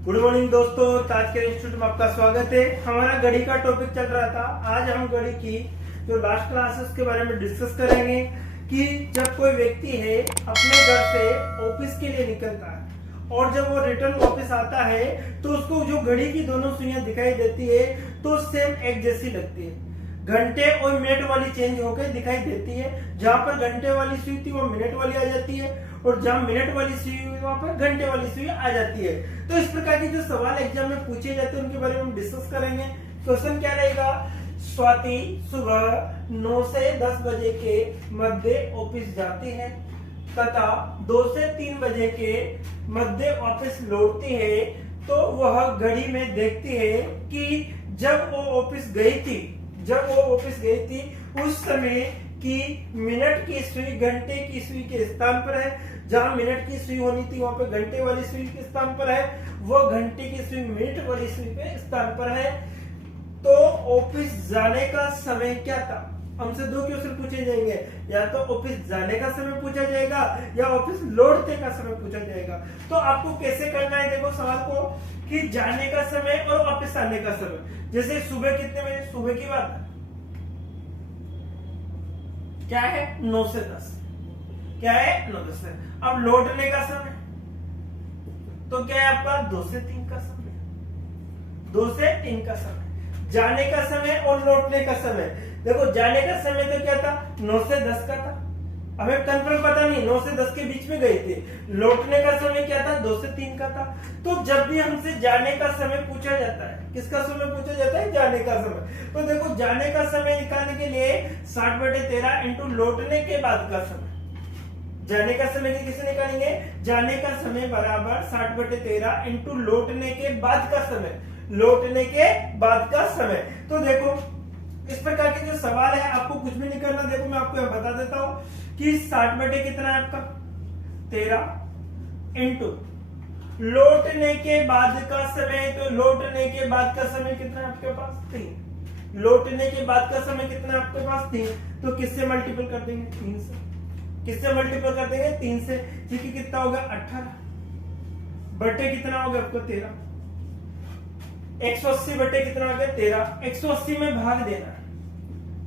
Good morning दोस्तों, ताज के institute में आपका स्वागत है। हमारा गणित का टॉपिक चल रहा था। आज हम गणित की जो लास्ट क्लास है उसके बारे में डिस्कस करेंगे कि जब कोई व्यक्ति है अपने घर से ऑफिस के लिए निकलता है और जब वो रिटर्न वापस आता है तो उसको जो घड़ी की दोनों सुइयां दिखाई देती है तो सेम एक जैसी लगती है। घंटे और मिनट वाली चेंज होकर दिखाई देती है। जहां पर घंटे वाली सुई थी वो मिनट वाली आ जाती है और जहां मिनट वाली सुई हुई वहां पर घंटे वाली सुई आ जाती है। तो इस प्रकार के जो सवाल एग्जाम में पूछे जाते हैं उनके बारे में हम डिस्कस करेंगे। क्वेश्चन क्या रहेगा? स्वाति सुबह 9 से 10 बजे के मध्य ऑफिस जाती है तथा 2 से 3 बजे के मध्य वापस लौटती है। तो वह घड़ी में देखती है कि जब वो ऑफिस गई थी उस समय की मिनट की सुई घंटे की सुई के स्थान पर है। जहां मिनट की सुई होनी थी वहां पे घंटे वाली सुई के स्थान पर है। वो घंटे की सुई मिनट वाली सुई के स्थान पर है। तो ऑफिस जाने का समय क्या था? हमसे दो क्वेश्चन पूछे जाएंगे, या तो ऑफिस जाने का समय पूछा जाएगा या ऑफिस लौटने का समय पूछा जाएगा। तो आपको कैसे करना है, देखो सवाल को कि जाने का समय और वापस आने का समय। जैसे सुबह कितने बजे, सुबह की बात क्या है? 9 से 10। क्या है? 9 से 10। अब लौटने का समय तो क्या है आपका? 2 से 3 का समय। 2 से 3 का समय। जाने का समय और लौटने का समय, देखो जाने का समय तो क्या था? 9 से 10 का था। हमें कंफर्म पता नहीं, 9 से 10 के बीच में गए थे। लौटने का समय क्या था? 2 से 3 का था। तो जब भी हमसे जाने का समय पूछा जाता है, किसका समय पूछा जाता है? जाने का समय। तो देखो जाने का समय निकालने के लिए 60/13 इंटू लौटने के बाद का समय। जाने का समय किसे निकालेंगे? जाने का समय बराबर 60/13 इंटू लौटने के बाद का समय। लौटने के बाद का समय। तो देखो इस प्रकार के जो सवाल है आपको कुछ भी नहीं करना। देखो मैं आपको बता देता हूं कि 60 कितना है आपका? 13 इंटू लौटने के बाद का समय। तो लौटने के बाद का समय कितना है आपके पास? 3। लौटने के बाद का समय कितना है आपके पास? 3। तो किससे मल्टीपल कर देंगे? 3 से। किससे मल्टीपल कर देंगे? 3 से। ठीक है, कितना होगा? 18 बटे कितना होगा आपको? 13। 180 बटे कितना हो गया? 13। 180 में भाग देना।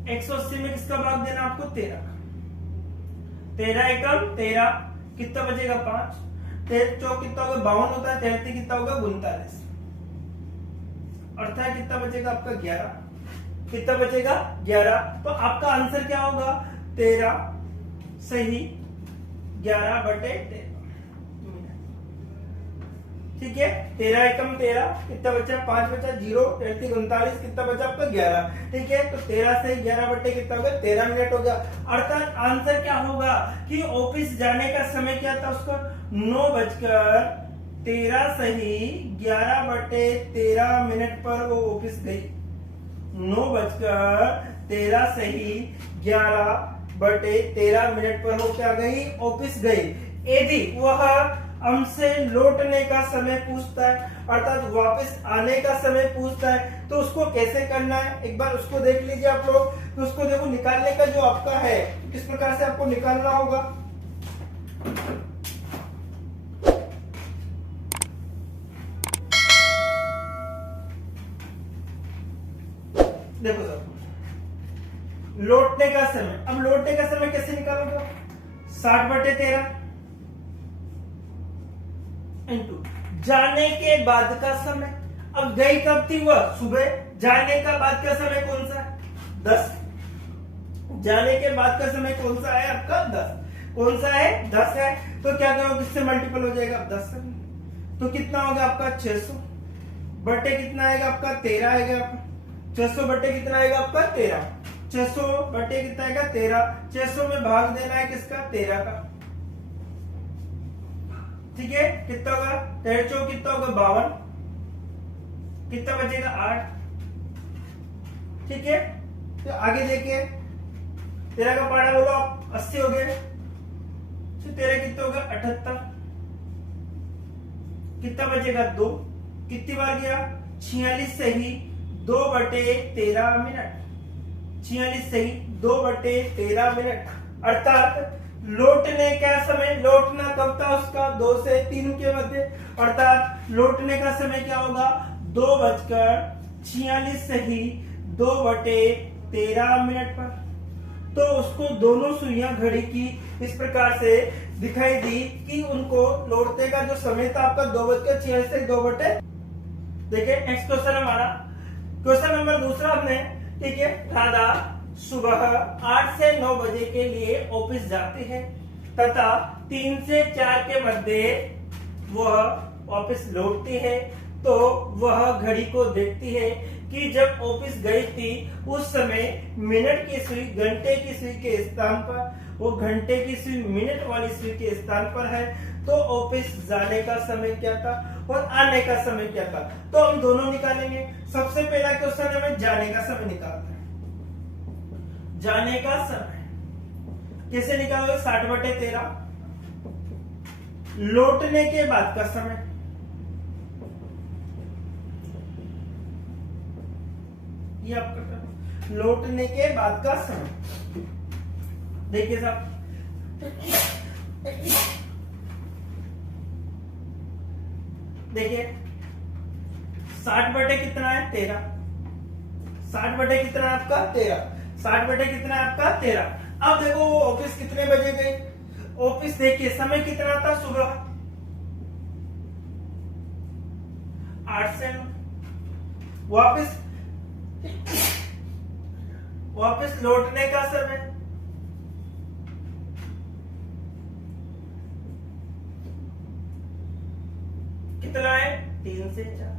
180 में किसका भाग देना आपको? 13 का। 13 एकम 13, कितना बचेगा? 5। 13 चौक कितना होगा? 52 होता है। 33 कितना होगा? 39। अर्थात कितना बचेगा आपका? 11। कितना बचेगा? 11। तो आपका आंसर क्या होगा? 13 सही 11/13। ठीक है, 13 एकम 13, कितना बचा? 5 बचा, 0 33 39, कितना बचा आपका? 11। ठीक है, तो 13 से 11 बटे कितना होगा? 13 मिनट हो गया। अर्थात आंसर क्या होगा कि ऑफिस जाने का समय क्या था उसका? 9:13 सही 11/13 मिनट पर वो ऑफिस गई। 9:13 सही 11/13 मिनट पर वो क्या गई? ऑफिस गई। यदि वह हमसे लौटने का समय पूछता है अर्थात वापस आने का समय पूछता है तो उसको कैसे करना है एक बार उसको देख लीजिए आप लोग। तो उसको देखो निकालने का जो आपका है किस प्रकार से आपको निकालना होगा। देखो सर, लौटने का समय। अब लौटने का समय कैसे निकालोगे? 60/13 इंटू जाने के बाद का समय। अब गई कब थी वह? सुबह। जाने का बाद का समय कौन सा है? 10। जाने के बाद का समय कौन सा है आपका? 10। कौन सा है? 10 है। तो क्या करोगे? किससे मल्टीपल हो जाएगा? 10 से। तो कितना होगा आपका? 600 बटे कितना आएगा आपका? 13 आएगा आपका। 600 बटे कितना आएगा आपका? 13। 600 बटे कितना आएगा? 13। 600 में भाग देना है किसका? 13 का। ठीक है, कितना होगा? 13 चौक कितना होगा? 52। कितना बचेगा? 8। ठीक है, तो आगे देखिए 13 का पाड़ा बोलो आप 80 हो गए। तो 13 कितना होगा? 78। कितना बचेगा? 2। कितनी बार गया? 46 सही 2/13 मिनट। 46 सही 2/13 मिनट। अर्थात लौटने का समय, लौटना कब था उसका 2 से 3 के मध्य, अर्थात लौटने का समय क्या होगा 2:46 सही 2/13 पर। तो उसको दोनों सुइयां घड़ी की इस प्रकार से दिखाई दी कि उनको लौटने का जो समय था आपका 2:46 से 2 देखिए नेक्स्ट क्वेश्चन हमारा, क्वेश्चन नंबर दूसरा हमने, ठीक है, राधा सुबह 8 से 9 बजे के लिए ऑफिस जाती है तथा 3 से 4 के मध्य वह ऑफिस लौटती है। तो वह घड़ी को देखती है कि जब ऑफिस गई थी उस समय मिनट की सुई घंटे की सुई के स्थान पर, वो घंटे की सुई मिनट वाली सुई के स्थान पर है। तो ऑफिस जाने का समय क्या था और आने का समय क्या था, तो हम दोनों निकालेंगे। सबसे पहला क्वेश्चन हमें जाने का समय निकालना है। जाने का समय कैसे निकालोगे 60/13, लौटने के बाद का समय ये आपका लौटने के बाद का समय। देखिए साहब, देखिए 60 कितना है 13, 60 कितना है आपका 13, 60 कितना है आपका 13। अब देखो वो ऑफिस कितने बजे गई, ऑफिस देखिए समय कितना था सुबह 8 से 9, वापस लौटने का समय कितना है 3 से 4,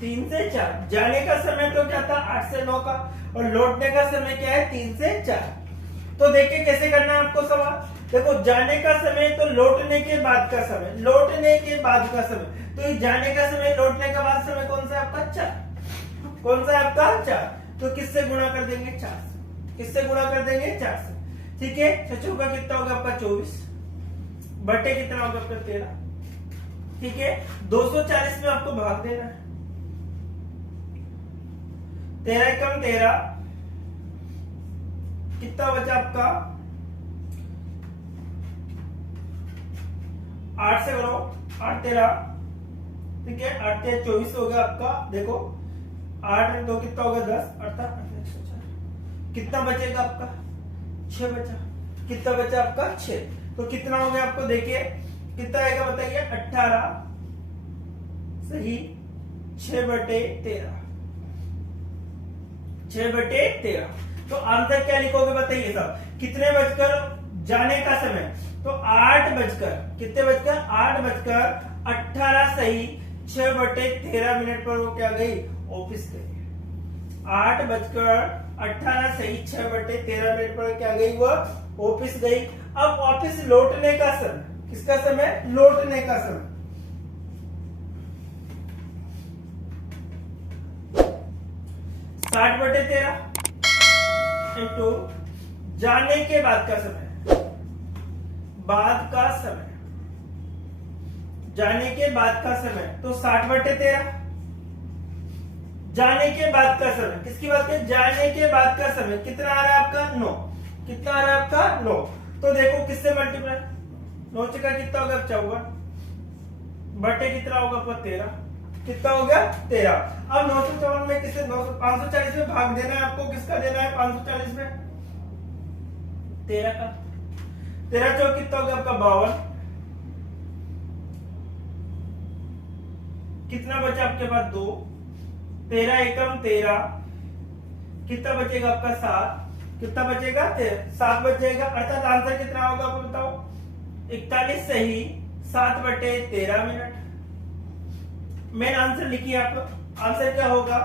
3 से 4। जाने का समय तो क्या था 8 से 9 का, और लौटने का समय क्या है 3 से 4। तो देखिए कैसे करना है आपको सवाल। देखो जाने का समय तो लौटने के बाद का समय, लौटने के बाद का समय, तो ये जाने का समय लौटने का बाद समय कौन सा है आपका 4, कौन सा है आपका 4। तो किससे गुणा कर देंगे 4 से, किससे गुणा कर देंगे 4 से, ठीक है। 6 का कितना होगा आपका 24 बटे कितना होगा आपका 13, ठीक है। 240 में आपको भाग देना है, 13 कम 13 कितना बचा आपका 8 से करो 8 13, ठीक है, 8 13 24 हो गया आपका। देखो 8 2 कितना होगा 10, अर्थात कितना बचेगा आपका 6 बचा, कितना बचा आपका 6। तो कितना हो गया आपको देखिए कितना आएगा बताइए 18 सही 6/13, 6/13। तो आंसर क्या लिखोगे बताइए साहब, कितने बजकर जाने का समय, तो 8 बजकर कितने बजकर 8:18 सही 6/13 पर वो क्या गई ऑफिस गई। 8:18 सही 6/13 पर क्या गई वो ऑफिस गई। अब ऑफिस लौटने का समय, किसका समय लौटने का समय, 60/13 इंटू जाने के बाद का समय, बाद का समय, जाने के बाद का समय, तो 60/13 जाने के बाद का समय, किसकी बात है जाने के बाद का समय कितना आ रहा है आपका 9, कितना आ रहा है आपका 9। तो देखो किससे मल्टीप्लाई, 9 का कितना होगा 54 बटे कितना होगा आपका 13, कितना हो गया 13। अब 954 में किससे 540 में भाग देना है आपको, किसका देना है 540 में 13 का, 13 चौक कितना हो गया आपका 52, कितना बचा आपके पास 2, 13 एकम 13, कितना बचेगा आपका 7, कितना बचेगा 7 बचेगा, अर्थात आंसर कितना होगा आपको बताओ 41 सही 7/13 मिनट। मेन आंसर लिखिए आप, आंसर क्या होगा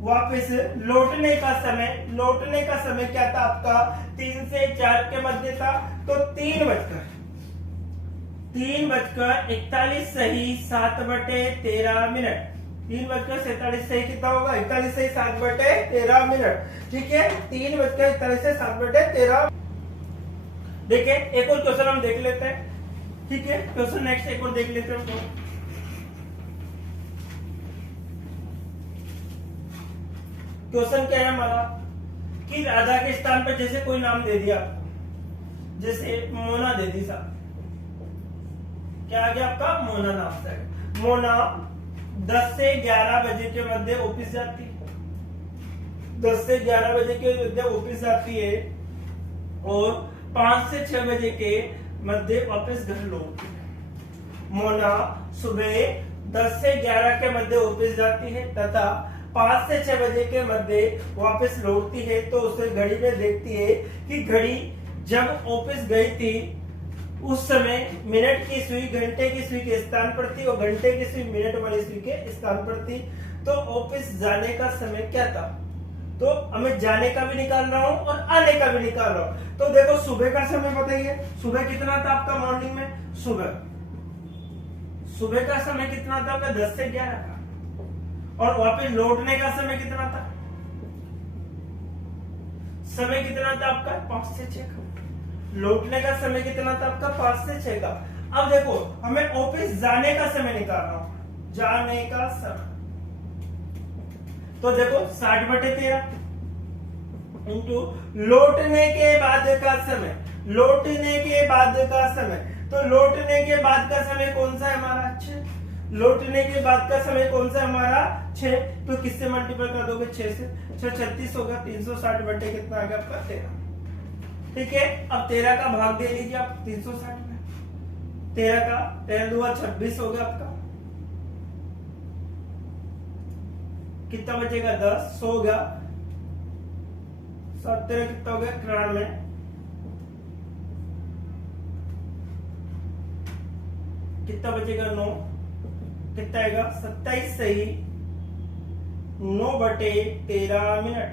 वापस लौटने का समय, लौटने का समय क्या था आपका 3 से 4 के मध्य था, तो 3:41 सही 7/13 मिनट, 3:47 सही कितना होगा 41 सही 7/13 मिनट, ठीक है। 3:41 से 7/13। देखिए एक और क्वेश्चन हम देख लेते हैं, ठीक है। क्वेश्चन नेक्स्ट एक और देख लेते हैं। क्वेश्चन क्या है हमारा कि राधा के स्थान पर जैसे कोई नाम दे दिया, जैसे मोना दे दी साहब, क्या आ गया आपका मोना नाम से। मोना 10 से 11 बजे के मध्य ऑफिस जाती है, 10 से 11 बजे के मध्य ऑफिस जाती है और 5 से 6 बजे के मध्य वापस घर लौटती है। मोना सुबह 10 से 11 के मध्य ऑफिस जाती है तथा 5 से 6 बजे के मध्य वापस लौटती है। तो उसे घड़ी में देखती है कि घड़ी जब ऑफिस गई थी उस समय मिनट की सुई घंटे की सुई के स्थान पर थी और घंटे की सुई मिनट वाली सुई के स्थान पर थी। तो ऑफिस जाने का समय क्या था, तो हमें जाने का भी निकाल रहा हूं और आने का भी निकाल रहा हूं। तो देखो सुबह का समय बताइए, सुबह कितना था आपका मॉर्निंग में, सुबह का समय कितना था आपका 10 से 11 का, और वापस लौटने का समय कितना था, समय कितना था आपका 5 से 6 का, लौटने का समय कितना था आपका 5 से 6 का। अब देखो हमें ऑफिस जाने का समय निकालना होगा, जाने का समय। तो देखो 60/13 इंटू लौटने के बाद का समय, लौटने के बाद का समय। तो लौटने के बाद का समय कौन सा है हमारा 6, लौटने के बाद का समय कौन सा है हमारा 6। तो किससे मल्टीप्लाई कर दोगे 6 से, 6 36 होगा, 360 बटे कितना आ गया आपका 13। ठीक है, अब 13 का भाग दे लीजिए आप 360 में, 13 का 13 दूगा 26 हो गया आपका, कितना बचेगा 10, 100 हो गया, 17 कितना हो गया 93, कितना बचेगा 9, कितना आएगा 27 सही 9/13 मिनट।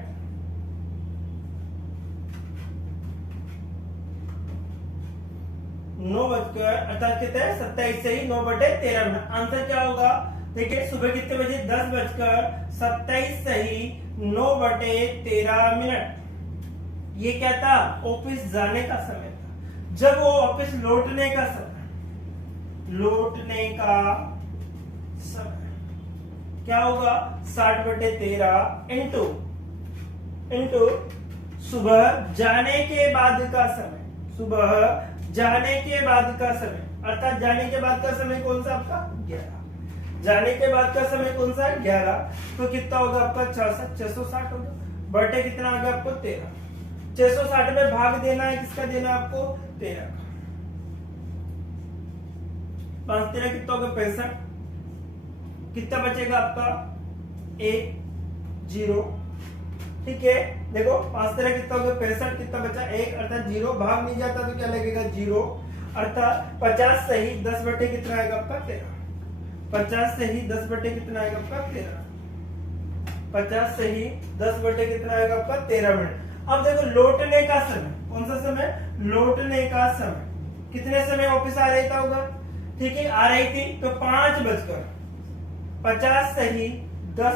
नौ बजकर अर्थात कितना है 27 से ही 9/13 मिनट। आंसर क्या होगा, देखिए सुबह कितने बजे 10:27 से ही 9/13 मिनट। ये क्या था, ऑफिस जाने का समय था। जब वो ऑफिस लौटने का समय, लौटने का समय क्या होगा 60/13 इंटू सुबह जाने के बाद का समय, सुबह जाने के बाद का समय, अर्थात जाने के बाद का समय कौन सा आपका 11, जाने के बाद का समय कौन सा है 11। तो कितना होगा आपका 660 होगा, बटे कितना आ गया आपको 13। 660 में भाग देना है, किसका देना है आपको 13 का, 5 13 कितना होगा 65, कितना बचेगा आपका 1 0। ठीक है, देखो 5 13 कितना हो गया 65, कितना बचा 1, अर्थात 0, भाग नहीं जाता तो क्या लगेगा 0, अर्थात 50 से ही 10 बटे कितना आएगा आपका 13, 50 से ही 10 बटे कितना आएगा आपका 13, 50 से ही 10 बटे कितना आएगा आपका 13 मिनट। अब देखो लौटने का समय, कौन सा समय, लौटने का समय, कितने समय वापस आ रही था होगा, ठीक है आ रही थी, तो 5:50 से ही 10